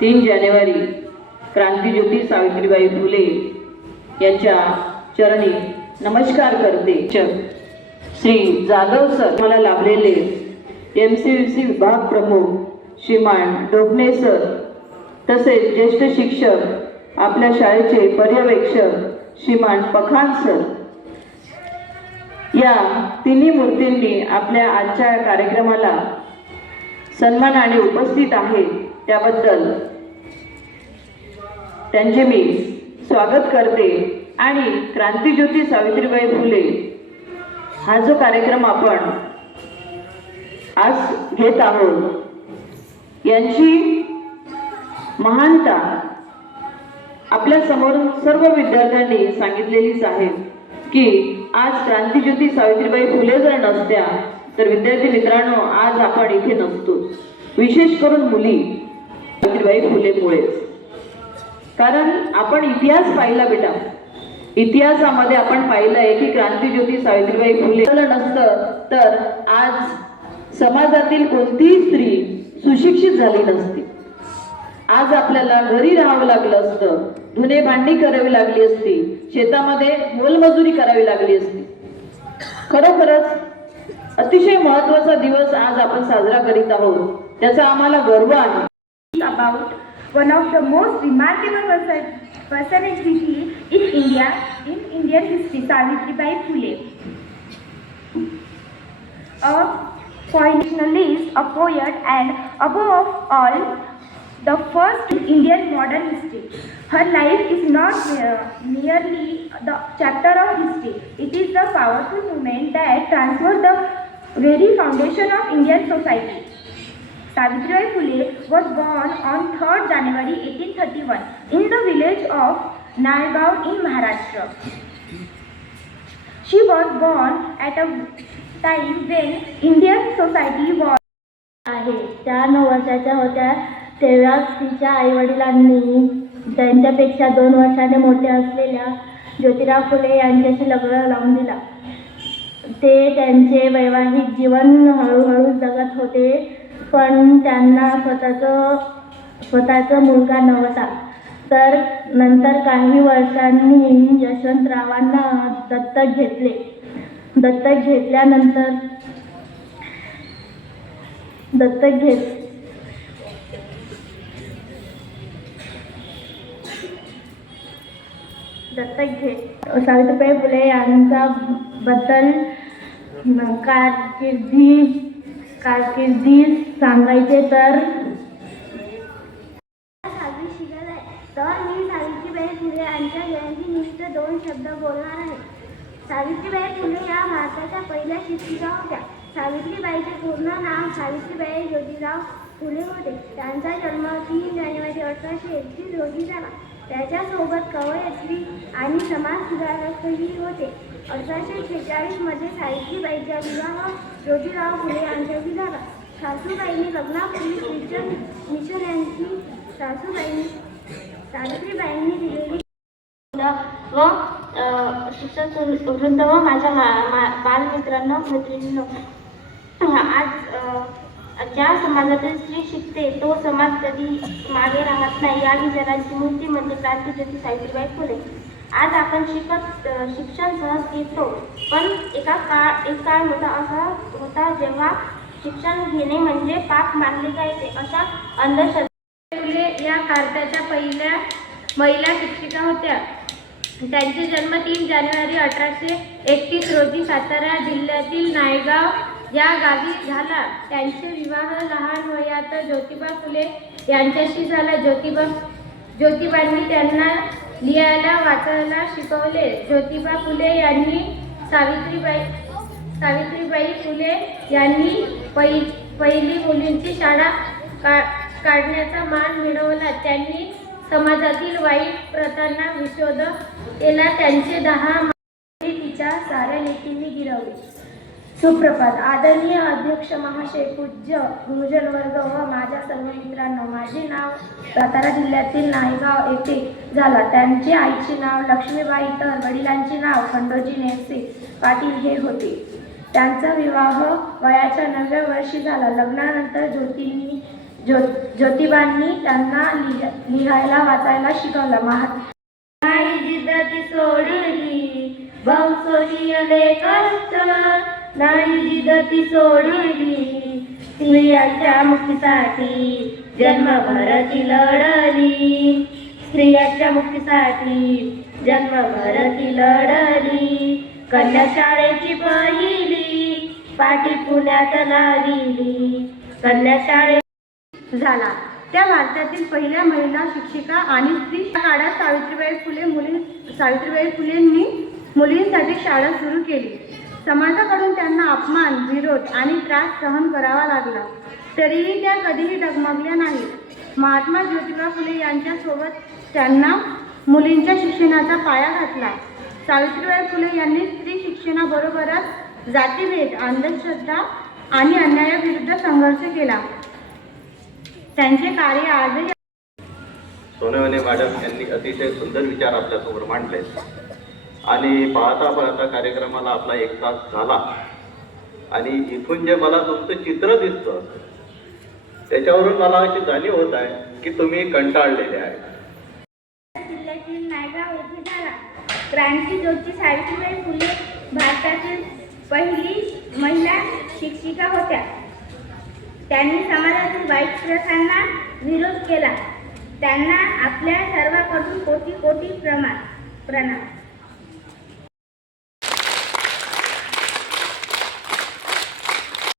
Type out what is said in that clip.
3 जानेवारी क्रांतीज्योती सावित्रीबाई फुले यांच्या चरणी नमस्कार करते। श्री जाधव सर मला लाभलेले MCVC विभाग प्रमुख श्रीमान डोकणे सर तसेच ज्येष्ठ शिक्षक आपल्या शाळेचे पर्यवेक्षक श्रीमान पखान सर या तिन्ही मूर्तींनी आपल्या आजच्या कार्यक्रमाला सन्मानाने उपस्थित आहेत त्याबद्दल त्यांचे मी स्वागत करते। आणि क्रांतीज्योती सावित्रीबाई फुले हा जो कार्यक्रम आपण आज घेत आहोत यांची महानता आपल्या समोर सर्व विद्यार्थ्यांनी सांगितलेलीच आहे की आज क्रांतीज्योती सावित्रीबाई फुले जर नसत्या तर विद्यार्थी मित्रांनो आज आपण इथे नसतो, विशेष करून मुली सावित्रीबाई फुलेमुळेच। कारण आपण इतिहास पाहिला बेटा, इतिहासामध्ये आपण पाहिलं आहे की क्रांतीज्योती सावित्रीबाई फुले नसतं तर आज समाजातील कोणतीही स्त्री सुशिक्षित झाली नसती। आज आपल्याला घरी राहावं लागलं असतं, धुणे भांडी करावी लागली असती, शेतामध्ये मोलमजुरी करावी लागली असती। खरोखरच अतिशय महत्त्वाचा दिवस आज आपण साजरा करीत आहोत, त्याचा आम्हाला गर्व आहे। About one of the most remarkable personality in Indian history, Savitribai Phule, a nationalist, a poet, and above all, the first in Indian modern history. Her life is not merely the chapter of history; it is the powerful movement that transformed the very foundation of Indian society. Savitribai Phule was born on 3rd January 1831 in the village of Naigaon in Maharashtra. She was born at a time when Indian society was त्या 9 वर्षाच्या होत्या तेव्हाच तिच्या आईवडिलांनी त्यांच्यापेक्षा 2 वर्षाने मोठे असलेल्या ज्योतिराव फुले यांच्याशी लग्न लावून दिला। ते त्यांचे वैवाहिक जीवन हळूहळू जगत होते, पण त्यांना स्वतःचा मुलगा नव्हता। तर नंतर काही वर्षांनी यशवंतरावांना दत्तक घेतले। दत्तक घेतल्यानंतर सावित्रीबाई फुले यांचा बद्दल कारकिर्दी सांगायचे तर मी सावित्रीबाई फुले यांच्या जयंतीनिमित्त 2 शब्द बोलणार आहे। सावित्रीबाई फुले या भारताच्या पहिल्या शिक्षिका होत्या। सावित्रीबाईचे पूर्ण नाव सावित्रीबाई ज्योतिराव फुले होते। त्यांचा जन्म 3 जानेवारी 1831 रोजी झाला। त्याच्यासोबत कवयित्री आणि समाजसुधारकही होते। 1846 मध्ये सावित्रीबाईचा विवाह ज्योतिराव फुले यांच्याशी झाला। सासूबाईंनी लग्नापूर्वी ख्रिश्चन मिशनरीची सावित्रीबाईंनी दिलेली व शिक्षक वृंद व माझ्या बालमित्रांनो मैत्रिणींनो, आज ज्या समाजातील स्त्री शिकते तो समाज कधी मागे राहत नाही या विचारांची मूर्ती म्हणजे क्रांतीज्योती सावित्रीबाई फुले। आज आपण शिक्षण सहज घेतो, पण एक काळ असा होता जेव्हा शिक्षण घेणे म्हणजे पाप मानले जायचे। अशा अंधश्रद्धा फुले या भारताच्या पहिल्या महिला शिक्षिका होत्या। त्यांचे जन्म 3 जानेवारी 1831 रोजी सातारा जिल्ह्यातील नायगाव या गावी झाला। त्यांचे विवाह लहान वयात ज्योतिबा फुले यांच्याशी झाला। ज्योतिबांनी त्यांना लिहायला वाचायला शिकवले। ज्योतिबा फुले यांनी सावित्रीबाई फुले यांनी पहिली मुलींची शाळा काढण्याचा मान मिळवला। त्यांनी समाजातील वाईट प्रथांना विरोध केला। त्यांचे 10 तिच्या साऱ्या नीतींनी गिरवले। सुप्रभात आदरणीय अध्यक्ष महाशय, पूज्य गुरुजन वर्ग व माझ्या सर्व मित्रांनो, माझे नाव सातारा जिल्ह्यातील नायगाव येथे झाला। त्यांचे आईचे नाव लक्ष्मीबाई तर वडिलांचे नाव खंडोजी नेवसे पाटील हे होते। त्यांचा विवाह वयाच्या 9व्या वर्षी झाला। लग्नानंतर ज्योतिबांनी त्यांना लिहायला वाचायला शिकवलं. नाही जिद्द ती सोडली, वंशोषी अनेक कष्ट, नाही जिद्द ती सोडली, स्त्रियांच्या मुक्तीसाठी जन्मभर ती लढली, स्त्रियांच्या मुक्तीसाठी जन्मभर ती लढली. कन्या शाळेची पहिली पाटी पुण्यात लावली, कन्या शाळे झाला. त्या भारतातील पहिल्या महिला शिक्षिका आणि स्त्री. त्या काळात सावित्रीबाई फुलेंनी मुलींसाठी शाळा सुरू केली. समाजाकडून त्यांना अपमान, विरोध आणि त्रास सहन करावा लागला, तरीही त्या कधीही डगमगल्या नाहीत. महात्मा ज्योतिबा फुले यांच्यासोबत त्यांना मुलींच्या शिक्षणाचा पाया घातला. सावित्रीबाई फुले यांनी स्त्री शिक्षणाबरोबरच जातीभेद, अंधश्रद्धा आणि अन्यायाविरुद्ध संघर्ष केला. त्यांचे कार्य आजही. सोनवणे मॅडम यांनी अतिशय सुंदर विचार आपल्यासमोर मांडले आणि पाहता पाहता कार्यक्रमाला आपला 1 तास झाला आणि इथून जे मला तुमचं चित्र दिसतं त्याच्यावरून मला अशी जाणीव होत आहे की तुम्ही कंटाळलेले आहे. जिल्ह्यातील नायगाव येथे झाला. क्रांतीज्योती सावित्रीबाई फुले भारतातील पहिली महिला शिक्षिका होत्या. त्यांनी समाजातील वाईट प्रथांना विरोध केला. त्यांना आपल्या सर्वांकडून कोटी कोटी प्रणाम.